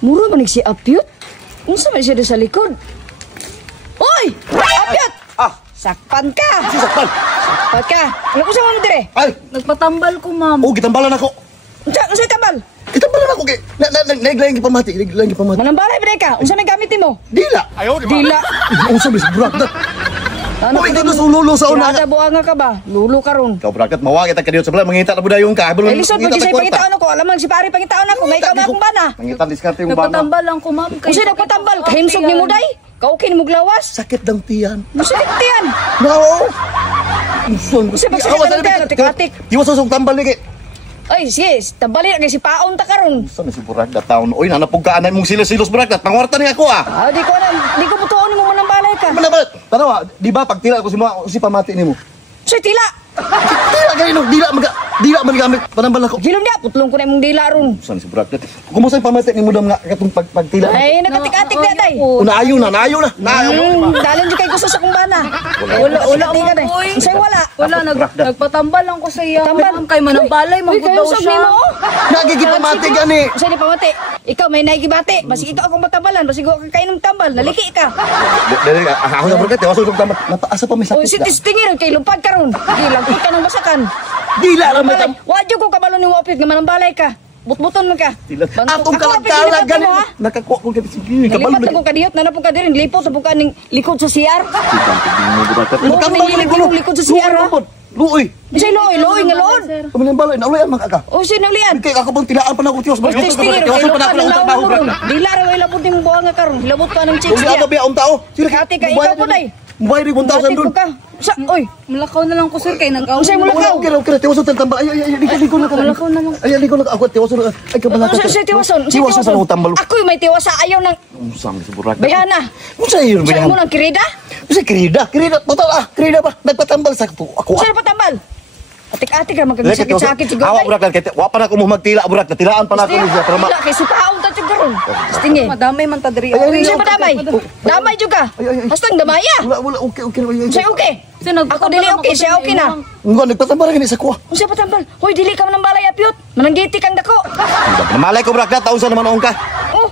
Mura man si Apyot. Unsa man siya doon sa likod? Oy! Apyot! Sakpan ka! Sakpan! Sakpan ka! Ano ko sa mga dire? Ay! Nagpatambal ko, ma'am. Oh, gitambalan ako. Unsa tambal? Gitambalan ako kay naglayang gipamati, naglayang gipamati. Manambalay ba ka? Unsa may gamit mo? Dila. Dila. Unsa bis Brakdat? Ano ikaw na sululo sa una? Ada buanga ka ba? Lulo ka ron. Ikaw Brakdat, mawagi ta kadiyot sa bala mangita na budayong ka. Eh, lisod pag isa'y pangitaon ako. Alam mo, si pare pangitaon ako. May ikaw na akong bana. Mangitan diskarte yung bana. Nagpatambal lang ko, ma'am. Kasi nagpatambal. Kahimsog ni Muday. Kaukin mo glawas. Sakit ng tiyan. Masakit yan. No. Unson. Kasi magsakit ng tiyan, atik-atik. Iwas sa tambal ni kay. Ay, sis, tambali na kay si Paon ta karon. Sa si Brakdat taon. Oy, nanapugkaan mong silos Brakdat. Pangwarta ni ako Ah, di ko butuon mo manambalay ka. Manabat. Tanawa, di ba pag tila ko si pamati nimo. Say tila. Dila ganino, dila man gamit panambal ako. Gilom niya, putlong ko na imong dila ron. San si Brakdat. Kumusta yung pamati nimo dam nga katong pagtila? Ay, nakatik-atik na day. Naayo na. Dalon di kay gusto sa kong bana. Wala, ma'am. Say wala. Wala, nagpatambal lang ko sa iya. Tambal. Ma'am, kay manambalay, Uy, kayo magbudaw sa siya. mo. Nagigipamati gani. Usa ni pamati. Ikaw may naigibati. Basi ikaw akong matambalan, basi go ka kainom tambal, naliki ka. Dali ako na Brakdat, ako sa tambal. Napaasa pa may O sakit. si tingin kay lumpad karon. Gilang ka ng basakan. Dila ra may tam. Wadyo ko kabalo ni Wapit nga manambalay ka. Butbuton man ka. Atong kalagkalag gani. Nakakuha ko kay sige. Nalipat na ko kadiyot na napong ka dirin. Lipot sa buka ning likod sa CR. Mo ka likod sa CR ha. Luoy. Bisay loy nga lood. Kami balay na ulian makaka. O si naulian. Kay ako bang tilaan pa na ko tiyos. Basta tingin kay lumpad ng trabaho ron. Dila ra way labot ning buha nga karon. Labot ka ng chicks Uli niya. ano ba ang tao? Kati ka ikaw po day. Mubay ri 1,000 doon. Sa oy. Mulakaw na lang ko, sir, kay nag-aw. Unsay mulakaw? Okay, tiwason tambal. Ay, ligo na ka. Mulakaw na lang. Ay, ligo na ka. Ako tiwason. Ay, kabala ka. Sa tiwason. Tiwason pa ng tambal. Ako'y may tiwasa ayaw ng Unsang sa burak. bayana. Unsa yun Sa'yo mo bayan? ng kirida? Unsa kirida? Total kirida ba? Nagpatambal sa ako. Sa'yo pa tambal? Atik-atik ka magkakasakit-sakit siguro. Awa burak kay wa pa na ko mo magtila burak. Tilaan pa na ko niya para Dila kay sukaon ta jud karon. Stingi. Madamay man ta diri. Unsay pa damay? Damay jud ka. Hastang damaya. Wala okay. Say okay. Ako dili okay, siya okay na. Ngo nagpatambal gani sa kuha. Unsay pa tambal? Hoy dili ka man balay apyot. Mananggiti kang dako. Malay ko burak taon sa naman ong ka. Oh,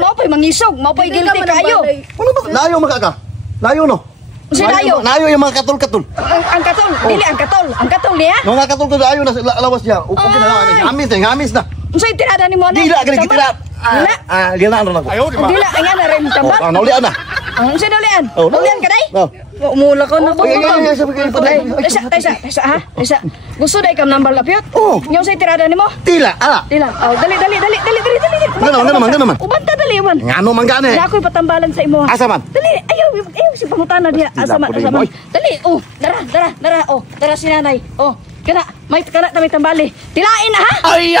mao pay mangisog, mao pay guilty kayo. Ano ba? Layo makaka. Layo no. Unsay layo? Layo yung mga katol-katol. Ang katol, dili ang katol niya. Nung mga katol ko layo na lawas niya. Okay na. Ngamis na. Unsay tirada nimo na? Dila gani tira. Dila. Dila na ako. Dila ay nga na rin tambal. Naulian na. Unsay naulian? Oh, Naulian ka day? Mulakaw na ko. Taysa ha? Taysa. Gusto day kam number lapyot? Oh. Yung say tirada nimo? Tila. Dila. Oh, dali. Ano naman? Ubanta dali uban. Ngano man gani? Na ako'y patambalan sa imo. Asa man? Dali, ayaw si pangutana diha. Asa man? Dali. Oh, dara. Oh, dara si nanay. Oh, kana may tambali. Tilain na ha? Ay!